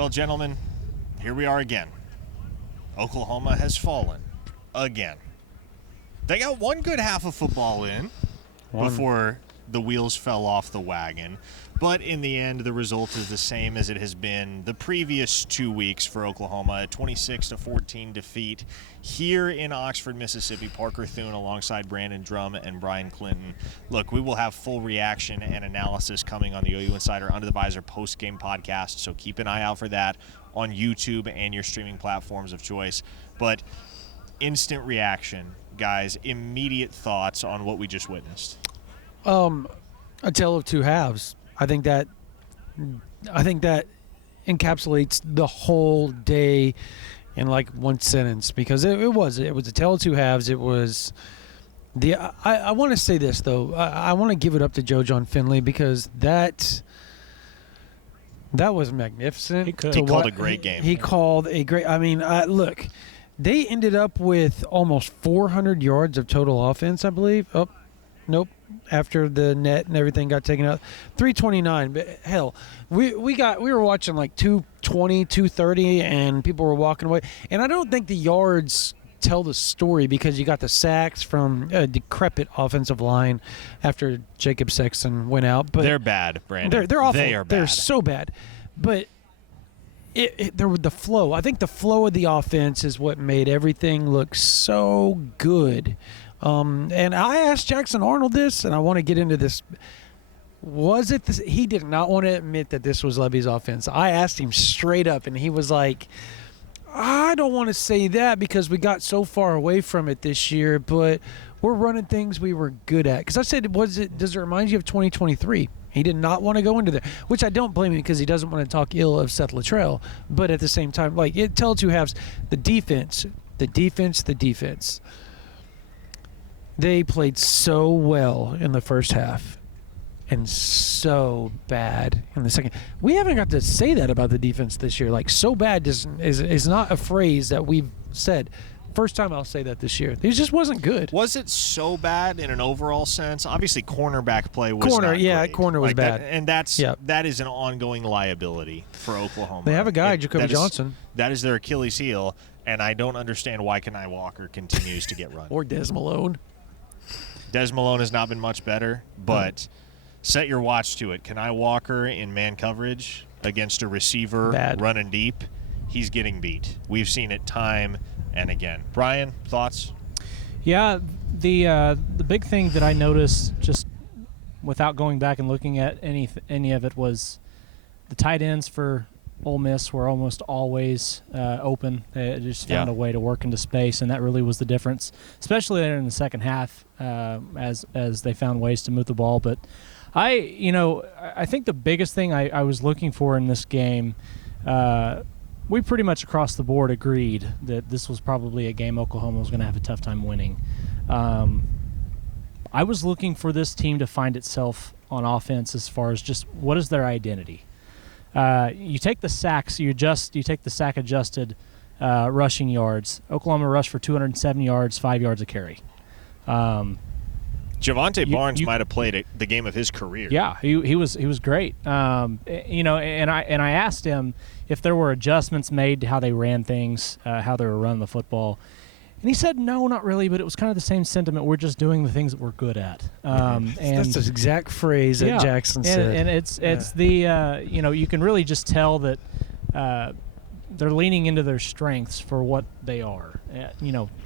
Well, gentlemen, here we are again. Oklahoma has fallen again. They got one good half of football in before the wheels fell off the wagon. But in the end, the result is the same as it has been the previous 2 weeks for Oklahoma. A 26-14 defeat here in Oxford, Mississippi. Parker Thune alongside Brandon Drum and Brian Clinton. Look, we will have full reaction and analysis coming on the OU Insider Under the Visor post-game podcast, so keep an eye out for that on YouTube and your streaming platforms of choice. But instant reaction, guys, immediate thoughts on what we just witnessed. A tale of two halves. I think that encapsulates the whole day in like one sentence, because it was a tale of two halves. It was I want to say this though. I want to give it up to Joe John Finley, because that was magnificent. He called a great game. He called a great. I mean, look, they ended up with almost 400 yards of total offense, I believe. Oh, nope. After the net and everything got taken out, 329. But hell, we were watching like 220, 230, and people were walking away. And I don't think the yards tell the story, because you got the sacks from a decrepit offensive line after Jacob Sexton went out. But they're bad, Brandon. They're awful. They are bad. They're so bad. But there was the flow. I think the flow of the offense is what made everything look so good. And I asked Jackson Arnold this, and I want to get into this. Was it this? He did not want to admit that this was Levy's offense. I asked him straight up, and he was like, I don't want to say that because we got so far away from it this year, but we're running things we were good at. Because I said, does it remind you of 2023? He did not want to go into there, which I don't blame him, because he doesn't want to talk ill of Seth Luttrell. But at the same time, like, it tells you halves. The defense. They played so well in the first half and so bad in the second. We haven't got to say that about the defense this year. Like, so bad is not a phrase that we've said. First time I'll say that this year. It just wasn't good. Was it so bad in an overall sense? Obviously, cornerback play was not great. Corner was bad. And that is an ongoing liability for Oklahoma. They have a guy, Jacoby Johnson. That is their Achilles heel, and I don't understand why Kenai Walker continues to get run. Or Des Malone. Des Malone has not been much better, but set your watch to it. Kenai Walker in man coverage against a receiver running deep, he's getting beat. We've seen it time and again. Brian, thoughts? Yeah, the big thing that I noticed, just without going back and looking at any of it, was the tight ends for Ole Miss were almost always open. They just found a way to work into space, and that really was the difference, especially there in the second half, as they found ways to move the ball. But I think the biggest thing I was looking for in this game, we pretty much across the board agreed that this was probably a game Oklahoma was going to have a tough time winning. I was looking for this team to find itself on offense as far as just what is their identity. You take the sacks, you take the sack adjusted rushing yards. Oklahoma rushed for 207 yards, 5 yards a carry. Javante Barnes might have played the game of his career. Yeah, he was great. And I asked him if there were adjustments made to how they ran things, how they were running the football. And he said, no, not really, but it was kind of the same sentiment. We're just doing the things that we're good at. And that's the exact phrase that Jackson said. And it's the, you can really just tell that they're leaning into their strengths for what they are.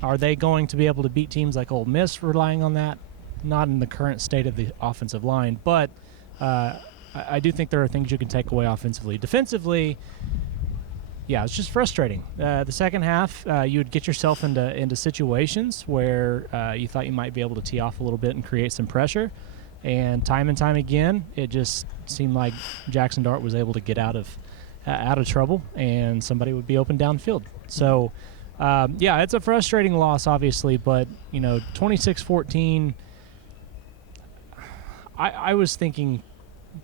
Are they going to be able to beat teams like Ole Miss relying on that? Not in the current state of the offensive line, but I do think there are things you can take away offensively. Defensively, it's just frustrating. The second half, you would get yourself into situations where you thought you might be able to tee off a little bit and create some pressure. And time again, it just seemed like Jackson Dart was able to get out of trouble, and somebody would be open downfield. So, it's a frustrating loss, obviously, but 26-14. I was thinking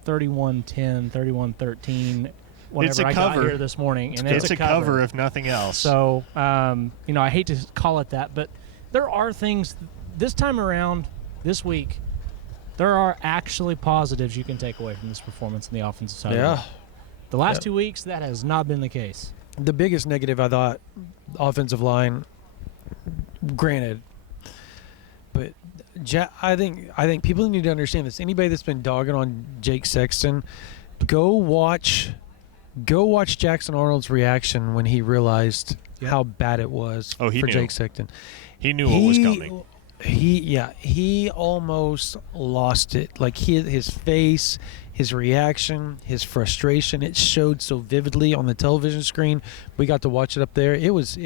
31-10, 31-13. Whenever I got here this morning, and it's a cover if nothing else. So, I hate to call it that, but there are things this time around, this week, there are actually positives you can take away from this performance in the offensive side. Yeah. The last Yep. 2 weeks, that has not been the case. The biggest negative, I thought, offensive line, granted, but I think people need to understand this. Anybody that's been dogging on Jake Sexton, go watch Jackson Arnold's reaction when he realized how bad it was Oh, he for knew. Jake Sexton. He knew what was coming. He almost lost it. Like his face, his reaction, his frustration, it showed so vividly on the television screen. We got to watch it up there. It was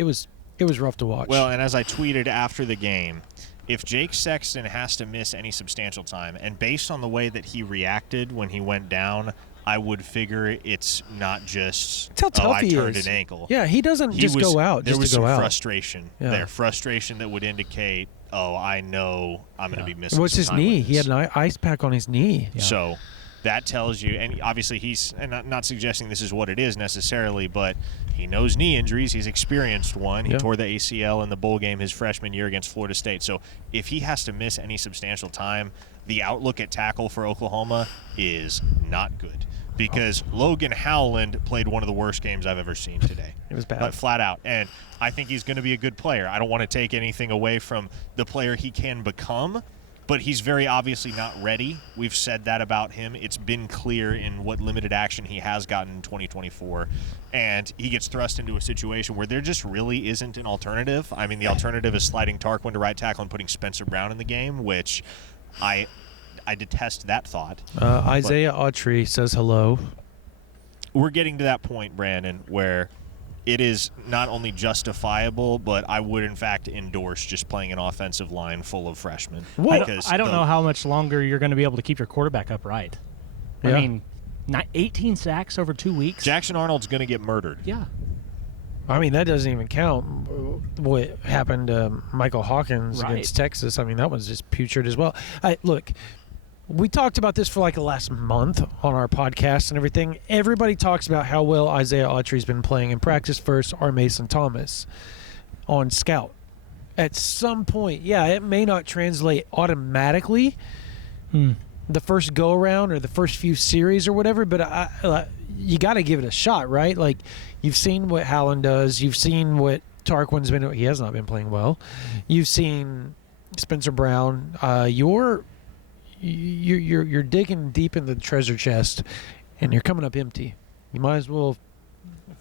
rough to watch. Well, and as I tweeted after the game, if Jake Sexton has to miss any substantial time, and based on the way that he reacted when he went down, I would figure it's not just, That's how tough I he turned is. an ankle. Yeah, he doesn't just go out There just was to go some out. frustration Yeah. there. Frustration that would indicate, I know I'm going to be missing What's some his time knee? with He this. had an ice pack on his knee. Yeah. So that tells you, and obviously and not suggesting this is what it is necessarily, but he knows knee injuries. He's experienced one. He Yeah. tore the ACL in the bowl game his freshman year against Florida State. So if he has to miss any substantial time, the outlook at tackle for Oklahoma is not good. Because Logan Howland played one of the worst games I've ever seen today. It was bad. But flat out. And I think he's going to be a good player. I don't want to take anything away from the player he can become, but he's very obviously not ready. We've said that about him. It's been clear in what limited action he has gotten in 2024. And he gets thrust into a situation where there just really isn't an alternative. I mean, the alternative is sliding Tarquin to right tackle and putting Spencer Brown in the game, which I detest that thought. Isaiah Autry says hello. We're getting to that point, Brandon, where it is not only justifiable, but I would, in fact, endorse just playing an offensive line full of freshmen. I don't know how much longer you're going to be able to keep your quarterback upright. Yeah. I mean, 18 sacks over 2 weeks. Jackson Arnold's going to get murdered. Yeah. I mean, that doesn't even count what happened to Michael Hawkins Right. against Texas. I mean, that was just putrid as well. Look, we talked about this for like the last month on our podcast and everything. Everybody talks about how well Isaiah Autry's been playing in practice first or Mason Thomas on scout. At some point, yeah, it may not translate automatically the first go-around or the first few series or whatever, but you got to give it a shot, right? Like, you've seen what Howland does. You've seen what Tarquin's been – he has not been playing well. You've seen Spencer Brown. You're digging deep in the treasure chest, and you're coming up empty. You might as well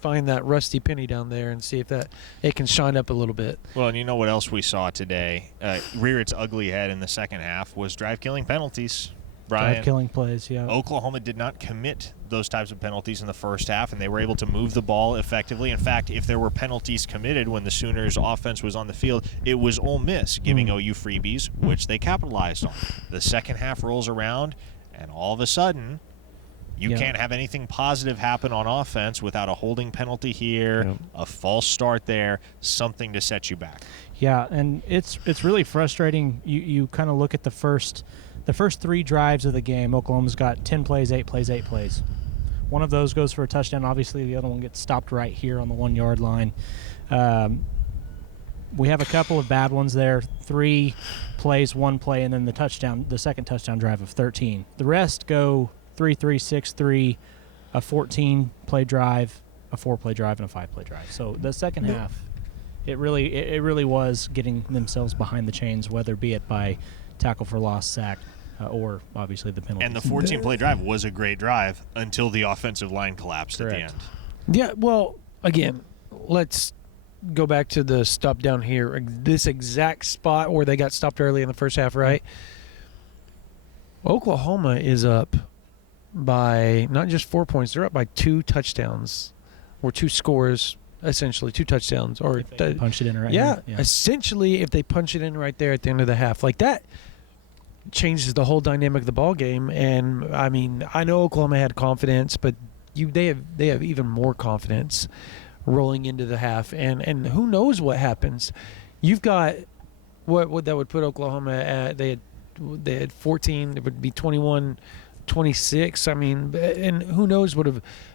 find that rusty penny down there and see if it can shine up a little bit. Well, and you know what else we saw today? Rear its ugly head in the second half was drive-killing penalties. Brian, Drive-killing plays, yeah. Oklahoma did not commit those types of penalties in the first half, and they were able to move the ball effectively. In fact, if there were penalties committed when the Sooners' offense was on the field, it was Ole Miss giving OU freebies, which they capitalized on. The second half rolls around, and all of a sudden, you can't have anything positive happen on offense without a holding penalty here, a false start there, something to set you back. Yeah, and it's really frustrating. You kind of look at the first 3 drives of the game. Oklahoma's got 10 plays, 8 plays, 8 plays. One of those goes for a touchdown. Obviously, the other one gets stopped right here on the 1-yard line. We have a couple of bad ones there. 3 plays, 1 play, and then the second touchdown drive of 13. The rest go 3-3, 6-3, a 14-play drive, a 4-play drive, and a 5-play drive. So the second half, it really was getting themselves behind the chains, whether be it by tackle for loss, sack, or obviously the penalty. And the 14-play drive was a great drive until the offensive line collapsed at the Correct. end. Yeah, well, again, let's go back to the stop down here. This exact spot where they got stopped early in the first half, right? Oklahoma is up by not just 4 points. They're up by 2 touchdowns or 2 scores, essentially 2 touchdowns. Or If they punch it in right yeah, here. essentially if they punch it in right there at the end of the half. Like that changes the whole dynamic of the ball game. And, I mean, I know Oklahoma had confidence, but they have even more confidence rolling into the half. And who knows what happens. You've got what that would put Oklahoma at. They had 14. It would be 21-26. I mean, and who knows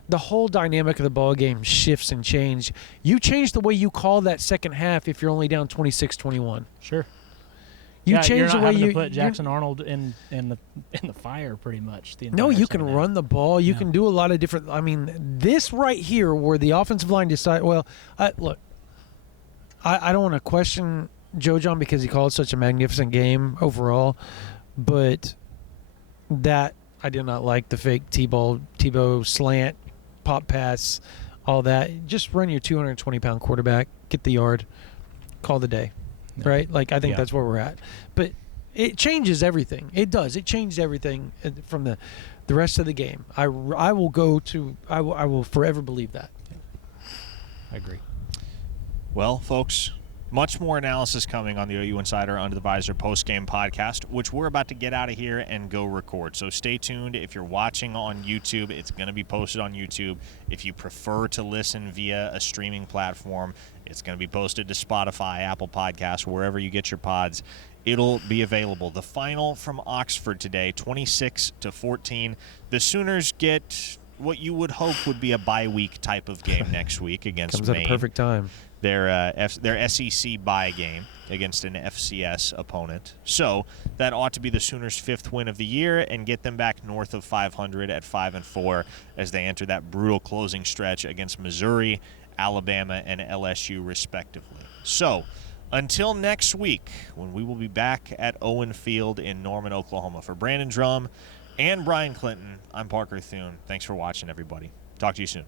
the whole dynamic of the ball game shifts and change. You change the way you call that second half if you're only down 26-21. Sure. You're change not the way having you to put Jackson Arnold in the fire pretty much. No, you can run the ball. You Yeah. can do a lot of different. I mean, this right here, where the offensive line decide. Well, look, I don't want to question Joe John because he called such a magnificent game overall, but that I did not like the fake Tebow slant, pop pass, all that. Just run your 220-pound quarterback, get the yard, call the day, right? Like I think that's where we're at. But it changes everything. It does. It changed everything from the rest of the game. I will forever believe that. I agree. Well, folks, much more analysis coming on the OU Insider Under the Visor post-game podcast, which we're about to get out of here and go record. So stay tuned. If you're watching on YouTube, it's going to be posted on YouTube. If you prefer to listen via a streaming platform, it's going to be posted to Spotify, Apple Podcasts, wherever you get your pods. It'll be available. The final from Oxford today, 26-14. The Sooners get what you would hope would be a bye week type of game next week against Comes Maine. at a perfect time. Their SEC bye game against an FCS opponent. So that ought to be the Sooners' 5th win of the year and get them back north of 500 at 5-4 as they enter that brutal closing stretch against Missouri, Alabama, and LSU respectively. So until next week, when we will be back at Owen Field in Norman, Oklahoma. For Brandon Drum and Brian Clinton, I'm Parker Thune. Thanks for watching, everybody. Talk to you soon.